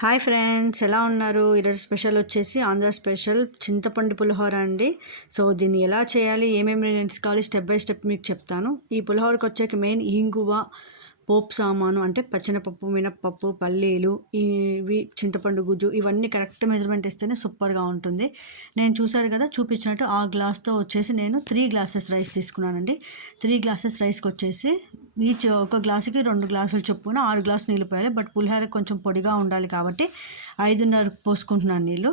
Hi friends, ఎలా ఉన్నారు? ఈరోజు స్పెషల్ వచ్చేసి ఆంధ్ర స్పెషల్ చింతపండు పులిహోర అండి. సో దీన్ని ఎలా చేయాలి, ఏమేమి ఇంగ్రీడియంట్స్ కావాలి, స్టెప్ బై స్టెప్ మీకు చెప్తాను. ఈ పులిహోరకి వచ్చాక మెయిన్ ఇంగువ, పోపు సామాను అంటే పచ్చెనపప్పు, మినప్పప్పు, పల్లీలు, ఇవి చింతపండు గుజ్జు, ఇవన్నీ కరెక్ట్ మెజర్మెంట్ ఇస్తేనే సూపర్గా ఉంటుంది. నేను చూసారు కదా చూపించినట్టు ఆ గ్లాస్తో వచ్చేసి నేను 3 గ్లాసెస్ రైస్ తీసుకున్నానండి. 3 గ్లాసెస్ రైస్కి వచ్చేసి ఈచ్ ఒక గ్లాసుకి 2 గ్లాసులు చొప్పున 6 గ్లాసులు నీళ్ళు పోయాలి. బట్ పులిహోర కొంచెం పొడిగా ఉండాలి కాబట్టి 5:30 పోసుకుంటున్నాను నీళ్ళు.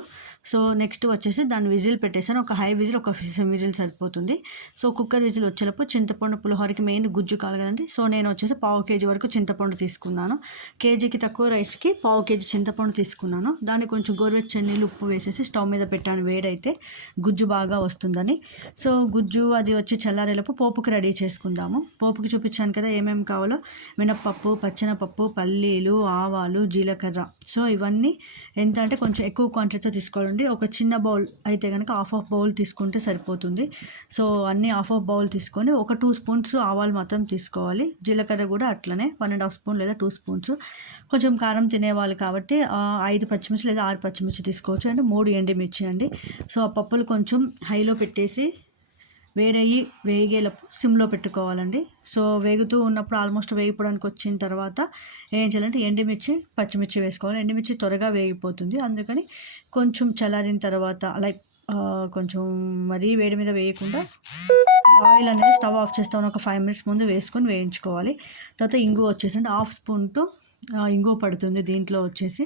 సో నెక్స్ట్ వచ్చేసి దాన్ని విజిల్ పెట్టేసాను. ఒక హై విజిల్, ఒక విజిల్ సరిపోతుంది. సో కుక్కర్ విజిల్ వచ్చేటప్పుడు చింతపండు పులిహోరకి మెయిన్ గుజ్జు కావాలి కదండి. సో నేను వచ్చేసి 1/2 కేజీ వరకు చింతపండు తీసుకున్నాను. కేజీకి తక్కువ రైస్కి 1/2 కేజీ చింతపండు తీసుకున్నాను. దాన్ని కొంచెం గోరువెచ్చని నీళ్ళు, ఉప్పు వేసేసి స్టవ్ మీద పెట్టాను. వేడైతే గుజ్జు బాగా వస్తుందని. సో గుజ్జు అది వచ్చి చల్లారేలోపు పోపుకి రెడీ చేసుకుందాము. పోపుకి చూపించాను కదా ఏమేమి కావాలో: మినప్పప్పు, పచ్చెనపప్పు, పల్లీలు, ఆవాలు, జీలకర్ర. సో ఇవన్నీ ఎంత అంటే కొంచెం ఎక్కువ క్వాంటిటీతో తీసుకోవాలండి. ఒక చిన్న బౌల్ అయితే కనుక హాఫ్ బౌల్ తీసుకుంటే సరిపోతుంది. సో అన్నీ హాఫ్ బౌల్ తీసుకొని ఒక 2 స్పూన్స్ ఆవాలు మాత్రం తీసుకోవాలి. జీలకర్ర కూడా అట్లనే 1.5 స్పూన్ లేదా 2 స్పూన్స్. కొంచెం కారం తినేవాళ్ళు కాబట్టి 5 పచ్చిమిర్చి లేదా 6 పచ్చిమిర్చి తీసుకోవచ్చు. అంటే 3 ఎండుమిర్చి అండి. సో ఆ పప్పులు కొంచెం హైలో పెట్టేసి వేగేలోపు సిమ్లో పెట్టుకోవాలండి. సో వేగుతూ ఉన్నప్పుడు ఆల్మోస్ట్ వేగిపోవడానికి వచ్చిన తర్వాత ఏం చేయాలంటే ఎండుమిర్చి, పచ్చిమిర్చి వేసుకోవాలి. ఎండుమిర్చి త్వరగా వేగిపోతుంది, అందుకని కొంచెం చల్లారిన తర్వాత లైక్ కొంచెం మరీ వేడి మీద వేయకుండా ఆయిల్ అనేది స్టవ్ ఆఫ్ చేస్తామని ఒక 5 మినిట్స్ ముందు వేసుకొని వేయించుకోవాలి. తర్వాత ఇంగువ వచ్చేసండి 1/2 స్పూన్తో ఇంగువ పడుతుంది దీంట్లో వచ్చేసి.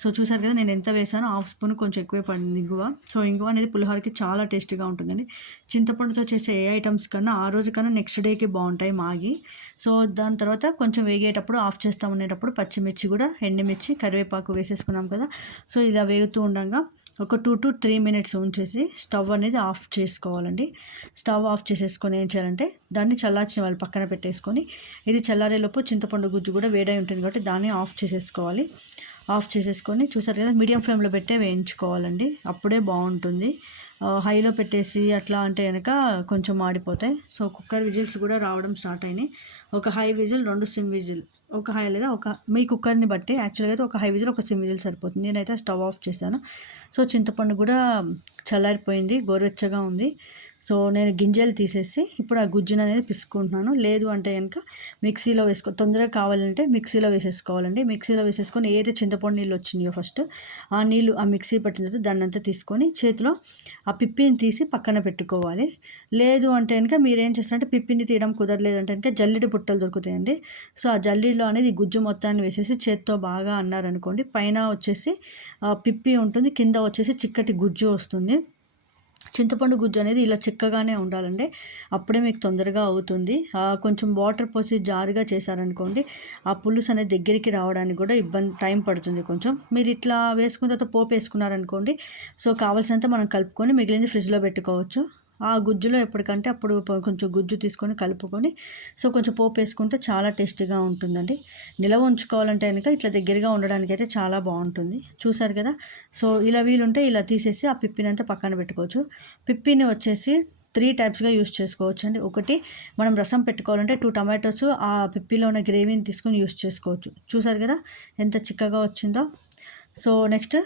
సో చూసారు కదా నేను ఎంత వేసానో, 1/2 స్పూన్ కొంచెం ఎక్కువే పడింది ఇంగువ. సో ఇంగువ అనేది పులిహోరకి చాలా టేస్టీగా ఉంటుందండి. చింతపండుతో చేసే ఏ ఐటమ్స్ కన్నా ఆ రోజు కన్నా నెక్స్ట్ డేకి బాగుంటాయి మాగి. సో దాని తర్వాత కొంచెం వేగేటప్పుడు ఆఫ్ చేస్తామనేటప్పుడు పచ్చిమిర్చి కూడా, ఎండుమిర్చి, కరివేపాకు వేసేసుకున్నాం కదా. సో ఇలా వేగుతూ ఉండగా ఒక 2 to 3 మినిట్స్ ఉంచేసి స్టవ్ అనేది ఆఫ్ చేసుకోవాలండి. స్టవ్ ఆఫ్ చేసేసుకొని ఏం చేయాలంటే దాన్ని చల్లార్చిన వాళ్ళు పక్కన పెట్టేసుకొని, ఇది చల్లారేలోపు చింతపండు గుజ్జు కూడా వేడై ఉంటుంది కాబట్టి దాన్ని ఆఫ్ చేసేసుకోవాలి. ఆఫ్ చేసేసుకొని చూసారు కదా మీడియం ఫ్లేమ్లో పెట్టే వేయించుకోవాలండి, అప్పుడే బాగుంటుంది. హైలో పెట్టేసి అట్లా అంటే కనుక కొంచెం మాడిపోతాయి. సో కుక్కర్ విజిల్స్ కూడా రావడం స్టార్ట్ అయినాయి. ఒక హై విజిల్, 2 సిమ్ విజిల్, ఒక హై లేదా ఒక మీ కుక్కర్ని బట్టి యాక్చువల్గా అయితే ఒక హై విజిల్, ఒక సిమ్ విజిల్ సరిపోతుంది. నేనైతే స్టవ్ ఆఫ్ చేశాను. సో చింతపండు కూడా చల్లారిపోయింది, గోరువెచ్చగా ఉంది. సో నేను గింజలు తీసేసి ఇప్పుడు ఆ గుజ్జును అనేది పిసుకుంటున్నాను. లేదు అంటే కనుక మిక్సీలో తొందరగా కావాలంటే మిక్సీలో వేసేసుకోవాలండి. మిక్సీలో వేసేసుకొని ఏదైతే చింతపండు నీళ్ళు వచ్చినాయో ఫస్ట్ ఆ నీళ్ళు ఆ మిక్సీ పట్టిన తర్వాత దాన్ని అంతా తీసుకొని చేతిలో ఆ పిప్పిని తీసి పక్కన పెట్టుకోవాలి. లేదు అంటే కనుక మీరు ఏం చేస్తారంటే పిప్పిని తీయడం కుదరలేదంటే కనుక జల్లెడ బుట్టలు దొరుకుతాయండి. సో ఆ జల్లెడలో అనేది గుజ్జు మొత్తాన్ని వేసేసి చేత్తో బాగా అన్నారనుకోండి, పైన వచ్చేసి పిప్పి ఉంటుంది, కింద వచ్చేసి చిక్కటి గుజ్జు వస్తుంది. చింతపండు గుజ్జు అనేది ఇలా చిక్కగానే ఉండాలండి, అప్పుడే మీకు తొందరగా అవుతుంది. కొంచెం వాటర్ పోసి జారుగా చేశారనుకోండి, ఆ పులుసు అనేది దగ్గరికి రావడానికి కూడా టైం పడుతుంది కొంచెం. మీరు ఇట్లా వేసుకున్న తర్వాత పోపు వేసుకున్నారనుకోండి, సో కావాల్సినంత మనం కలుపుకొని మిగిలింది ఫ్రిడ్జ్లో పెట్టుకోవచ్చు. ఆ గుజ్జులో ఎప్పటికంటే అప్పుడు కొంచెం గుజ్జు తీసుకొని కలుపుకొని సో కొంచెం పోపు వేసుకుంటే చాలా టేస్టీగా ఉంటుందండి. నిలవ ఉంచుకోవాలంటే కనుక ఇట్లా దగ్గరగా ఉండడానికి అయితే చాలా బాగుంటుంది. చూసారు కదా. సో ఇలా వీలుంటే ఇలా తీసేసి ఆ పిప్పినంతా పక్కన పెట్టుకోవచ్చు. పిప్పిని వచ్చేసి 3 టైప్స్గా యూస్ చేసుకోవచ్చు అండి. ఒకటి, మనం రసం పెట్టుకోవాలంటే 2 టమాటోస్ ఆ పిప్పిలో ఉన్న గ్రేవీని తీసుకొని యూస్ చేసుకోవచ్చు. చూసారు కదా ఎంత చిక్కగా వచ్చిందో. సో నెక్స్ట్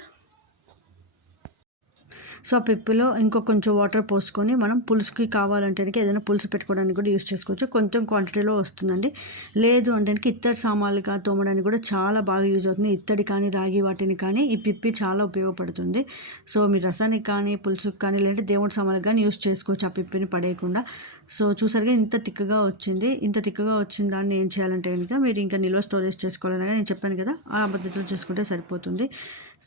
సో ఆ పిప్పిలో కొంచెం వాటర్ పోసుకొని మనం పులుసుకి కావాలంటే ఏదైనా పులుసు పెట్టుకోవడానికి కూడా యూస్ చేసుకోవచ్చు. కొంచెం క్వాంటిటీలో వస్తుందండి. లేదు అంటే ఇత్తడి సామాన్లుగా తోమడానికి కూడా చాలా బాగా యూజ్ అవుతుంది. ఇత్తడి కానీ రాగి వాటిని కానీ ఈ పిప్పి చాలా ఉపయోగపడుతుంది. సో మీరు రసానికి కానీ పులుసుకి కానీ లేదంటే దేవుడి సామాన్లకు కానీ యూస్ చేసుకోవచ్చు ఆ పిప్పిని పడేయకుండా. సో చూసారుగా ఇంత తిక్కగా వచ్చింది. ఇంత తిక్కగా వచ్చిన దాన్ని ఏం చేయాలంటే కనుక మీరు ఇంకా నిల్వ స్టోరేజ్ చేసుకోవాలని నేను చెప్పాను కదా, ఆ పద్ధతిలో చేసుకుంటే సరిపోతుంది.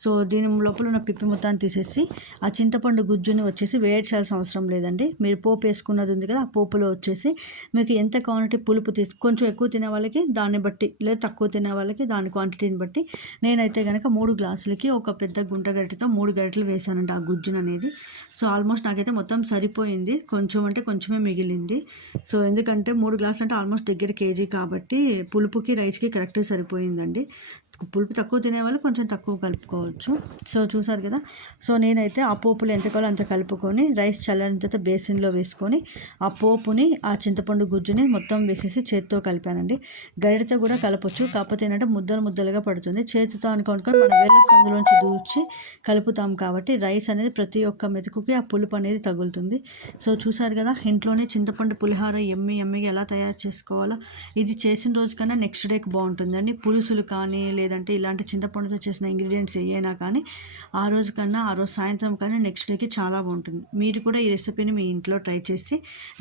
సో దీని లోపల ఉన్న పిప్పి మొత్తాన్ని తీసేసి ఆ చింతపండు గుజ్జుని వచ్చేసి వేడి చేయాల్సిన అవసరం లేదండి. మీరు పోపు వేసుకున్నది ఉంది కదా, ఆ పోపులో వచ్చేసి మీకు ఎంత క్వాంటిటీ పులుపు కొంచెం ఎక్కువ తినే వాళ్ళకి దాన్ని బట్టి, లేదా తక్కువ తినే వాళ్ళకి దాని క్వాంటిటీని బట్టి. నేనైతే కనుక 3 గ్లాసులకి ఒక పెద్ద గుంట గరిటెతో 3 గరిటెలు వేసానండి ఆ గుజ్జును అనేది. సో ఆల్మోస్ట్ నాకైతే మొత్తం సరిపోయింది, కొంచెం అంటే కొంచెమే మిగిలింది. సో ఎందుకంటే 3 గ్లాసులు అంటే ఆల్మోస్ట్ దగ్గర కేజీ కాబట్టి పులుపుకి రైస్కి కరెక్ట్గా సరిపోయిందండి. పులుపు తక్కువ తినేవాళ్ళు కొంచెం తక్కువ కలుపుకోవచ్చు. సో చూసారు కదా. సో నేనైతే ఆ పోపులు ఎంత కావాలో అంత కలుపుకొని రైస్ చల్లారిన తర్వాత బేసిన్లో వేసుకొని ఆ పోపుని ఆ చింతపండు గుజ్జుని మొత్తం వేసేసి చేతితో కలిపానండి. గరిటెతో కూడా కలపొచ్చు, కాకపోతే ఏంటంటే ముద్దలు ముద్దలుగా పడుతుంది. చేతితో అనుకోనుకొని మన వేళ్ళ సందులోంచి దూర్చి కలుపుతాం కాబట్టి రైస్ అనేది ప్రతి ఒక్క మెతుకుకి ఆ పులుపు అనేది తగులుతుంది. సో చూసారు కదా, ఇంట్లోనే చింతపండు పులిహోర ఎమ్మిగా ఎలా తయారు చేసుకోవాలో. ఇది చేసిన రోజు కన్నా నెక్స్ట్ డేకి బాగుంటుందండి. పులుసులు కానీ లేదంటే ఇలాంటి చింతపండుతో చేసిన ఇంగ్రీడియంట్స్ ఏయైనా కానీ ఆ రోజు కన్నా ఆ రోజు సాయంత్రం కానీ నెక్స్ట్ డేకి చాలా బాగుంటుంది. మీరు కూడా ఈ రెసిపీని మీ ఇంట్లో ట్రై చేసి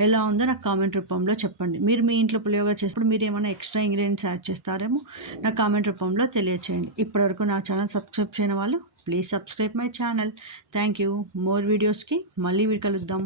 ఎలా ఉందో నాకు కామెంట్ రూపంలో చెప్పండి. మీరు మీ ఇంట్లో పులిహోర చేసినప్పుడు మీరు ఏమైనా ఎక్స్ట్రా ఇంగ్రీడియంట్స్ యాడ్ చేస్తారేమో నాకు కామెంట్ రూపంలో తెలియచేయండి. ఇప్పటివరకు నా ఛానల్ సబ్స్క్రైబ్ చేయని వాళ్ళు please subscribe my channel. Thank you. More వీడియోస్కి మళ్ళీ కలుద్దాం.